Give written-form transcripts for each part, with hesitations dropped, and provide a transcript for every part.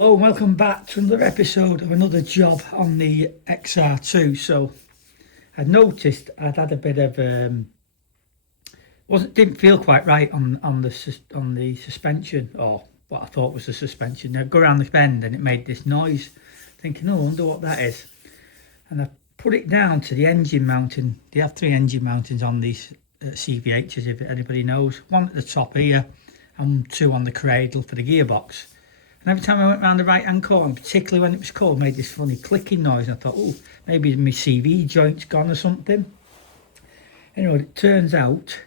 Hello and welcome back to another episode of another job on the XR2. So I noticed I'd had a bit of didn't feel quite right on the suspension, or what I thought was the suspension. I'd go around the bend and it made this noise, thinking, oh, I wonder what that is. And I put it down to the engine mounting. They have 3 engine mountings on these CVHs, if anybody knows. 1 at the top here and 2 on the cradle for the gearbox. And every time I went round the right hand corner, particularly when it was cold, made this funny clicking noise. And I thought, oh, maybe my CV joint's gone or something. Anyway, it turns out,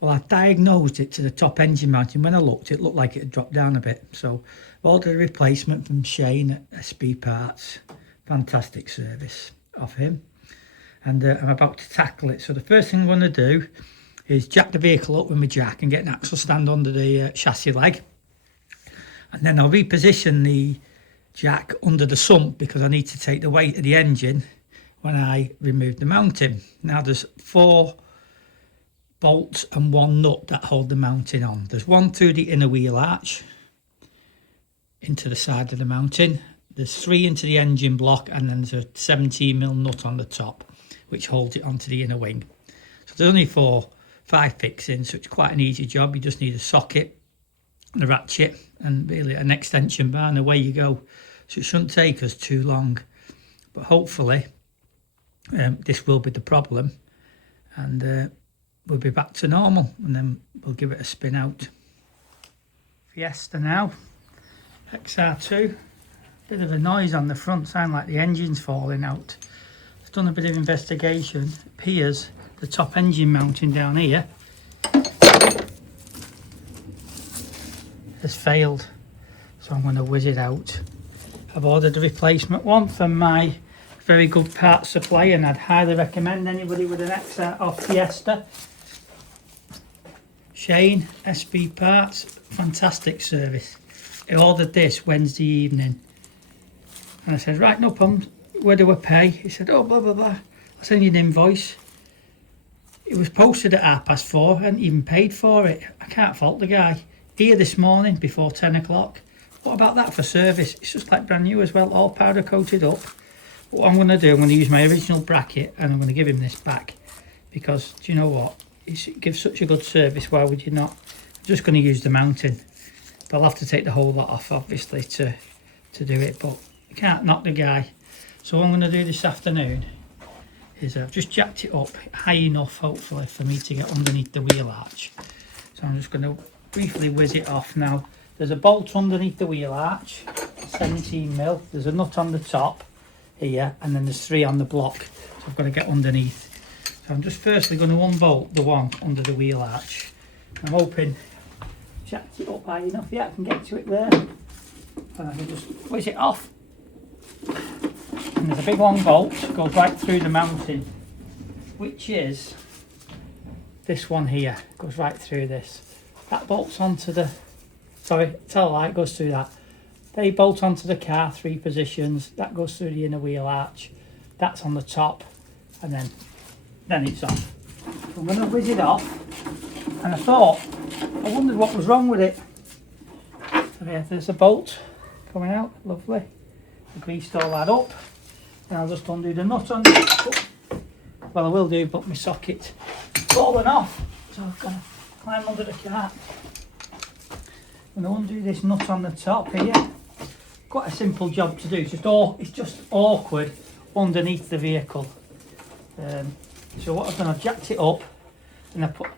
well, I diagnosed it to the top engine mounting. When I looked, it looked like it had dropped down a bit. So I ordered a replacement from Shane at SP Parts. Fantastic service of him. And I'm about to tackle it. So the first thing I'm going to do is jack the vehicle up with my jack and get an axle stand under the chassis leg. And then I'll reposition the jack under the sump because I need to take the weight of the engine when I remove the mounting. Now there's 4 bolts and 1 nut that hold the mounting on. There's 1 through the inner wheel arch into the side of the mounting. There's 3 into the engine block, and then there's a 17mm nut on the top which holds it onto the inner wing. So there's only 5 fixings, so it's quite an easy job. You just need a socket, the ratchet, and really an extension bar, and away you go. So it shouldn't take us too long, but hopefully this will be the problem, and we'll be back to normal, and then we'll give it a spin out. Fiesta now, XR2. Bit of a noise on the front, sound like the engine's falling out. I've done a bit of investigation. It appears the top engine mounting down here has failed, so I'm going to whiz it out. I've ordered a replacement one from my very good parts supplier, and I'd highly recommend anybody with an XR or Fiesta. Shane, SP Parts, fantastic service. I ordered this Wednesday evening, and I said, right, no problem, where do I pay? He said, oh, blah blah blah, I'll send you an invoice. It was posted at 4:30, I hadn't even paid for it. I can't fault the guy. Here this morning before 10 o'clock. What about that for service? It's just like brand new as well, all powder coated up. What I'm going to do, I'm going to use my original bracket and I'm going to give him this back, because do you know what, it gives such a good service, why would you not? I'm just going to use the mounting, but I'll have to take the whole lot off obviously to do it, but you can't knock the guy. So what I'm going to do this afternoon is I've just jacked it up high enough hopefully for me to get underneath the wheel arch. So I'm just going to briefly whiz it off now. There's a bolt underneath the wheel arch, 17mm. There's a nut on the top here, and then there's 3 on the block. So I've got to get underneath. So I'm just firstly going to unbolt the one under the wheel arch. I'm hoping jacked it up high enough. Yeah, I can get to it there. And I can just whiz it off. And there's a big long bolt goes right through the mounting, which is this one here. Goes right through this. That bolts onto the, sorry, tell a lie, it goes through that. They bolt onto the car, 3 positions. That goes through the inner wheel arch. That's on the top, and then it's off. So I'm going to whiz it off, and I wondered what was wrong with it. So yeah, there's a bolt coming out, lovely. I greased all that up, and I'll just undo the nut on it. Well, I will do, but my socket's fallen off, so I've got to climb under the car. I'm going to undo this nut on the top here. Quite a simple job to do. It's just awkward underneath the vehicle. So what I've done, I've jacked it up, and I put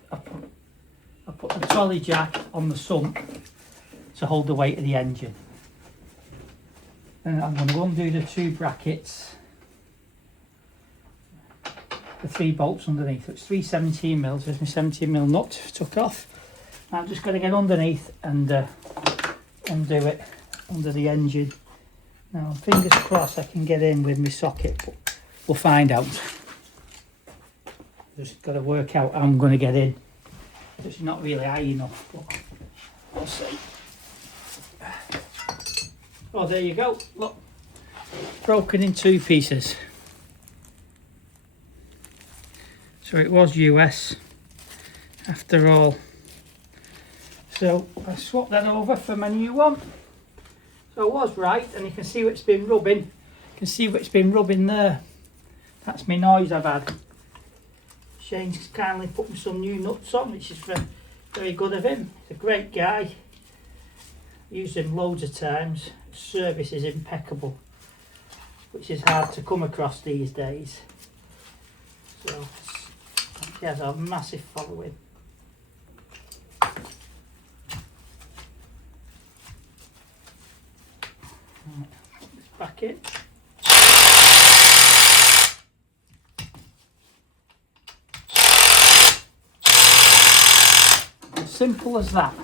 the trolley jack on the sump to hold the weight of the engine. And I'm going to undo the 2 brackets, the 3 bolts underneath. So it's 3 17mm. There's my 17mm nut took off. I'm just going to get underneath and undo it under the engine. Now, fingers crossed I can get in with my socket, but we'll find out. Just got to work out how I'm going to get in. It's not really high enough, but we'll see. Oh, there you go. Look, broken in 2 pieces. So it was US after all. So I swapped that over for my new one. So I was right, and you can see where it's been rubbing. You can see where it's been rubbing there. That's my noise I've had. Shane's kindly put me some new nuts on, which is very good of him. He's a great guy. Used him loads of times. His service is impeccable, which is hard to come across these days. So he has a massive following. Right, put this back in. As simple as that.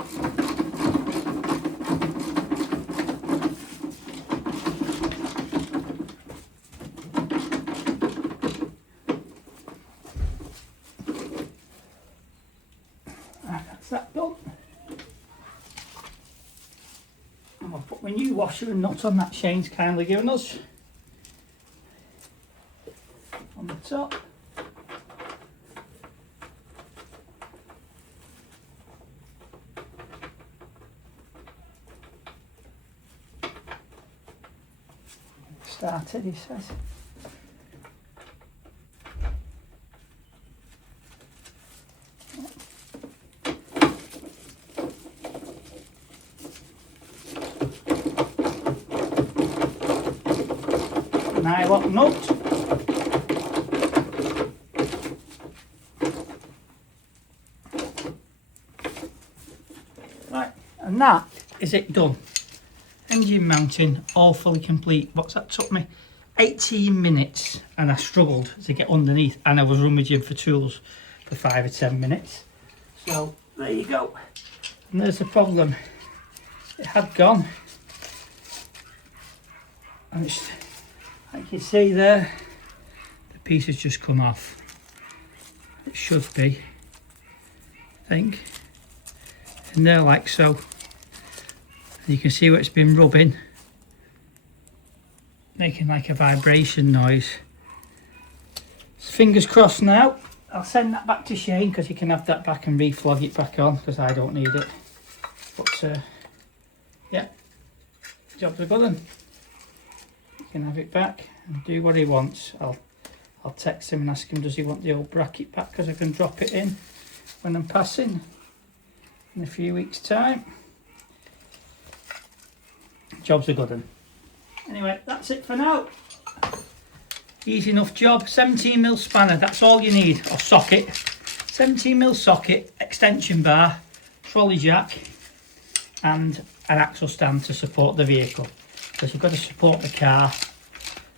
That's that done. And I'll put my new washer and nut on that Shane's kindly given us on the top. Started, he says. Nylon nut. Right, and that is it done. Engine mounting all fully complete. What's that took me? 18 minutes, and I struggled to get underneath, and I was rummaging for tools for 5 or 10 minutes. So there you go. And there's the problem. It had gone, and it's, like you see there, the piece has just come off. It should be, I think, and there like so. You can see where it's been rubbing, making like a vibration noise. So fingers crossed now. I'll send that back to Shane because he can have that back and reflog it back on because I don't need it. But yeah, job's a good one. He can have it back and do what he wants. I'll text him and ask him, does he want the old bracket back, because I can drop it in when I'm passing in a few weeks' time. Job's a good one. Anyway, that's it for now. Easy enough job. 17mm spanner, that's all you need, or socket. 17mm socket, extension bar, trolley jack, and an axle stand to support the vehicle. Because you've got to support the car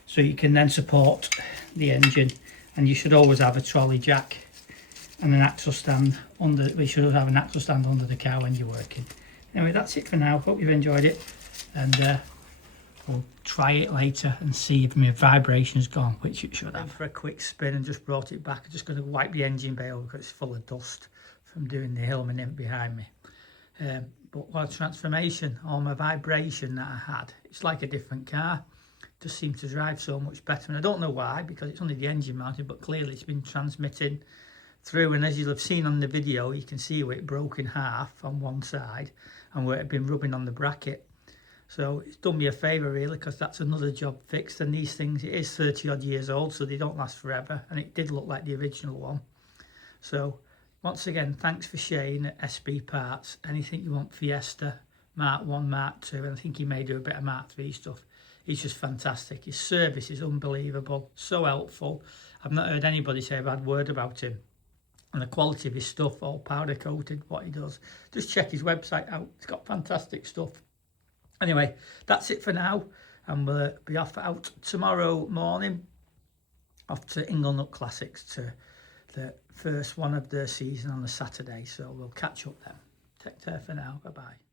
so you can then support the engine, and you should always have a trolley jack and an axle stand under. We should have an axle stand under the car when you're working. Anyway, that's it for now. Hope you've enjoyed it, and we'll try it later and see if my vibration's gone, which it should have. For a quick spin and just brought it back. I'm just going to wipe the engine bay over because it's full of dust from doing the Hillman in behind me. But what a transformation, all my vibration that I had. It's like a different car. It just seems to drive so much better, and I don't know why, because it's only the engine mounted, but clearly it's been transmitting through, and as you'll have seen on the video, you can see where it broke in half on one side and where it had been rubbing on the bracket. So it's done me a favour really, because that's another job fixed, and these things, it is 30 odd years old, so they don't last forever, and it did look like the original one. So once again, thanks for Shane at SB Parts. Anything you want Fiesta, Mark 1, Mark 2, and I think he may do a bit of Mark 3 stuff. He's just fantastic. His service is unbelievable, so helpful. I've not heard anybody say a bad word about him. And the quality of his stuff, all powder coated, what he does. Just check his website out. It's got fantastic stuff. Anyway, that's it for now, and we'll be off out tomorrow morning, off to Inglenut Classics, to the first one of the season on the Saturday. So we'll catch up then. Take care for now. Bye bye.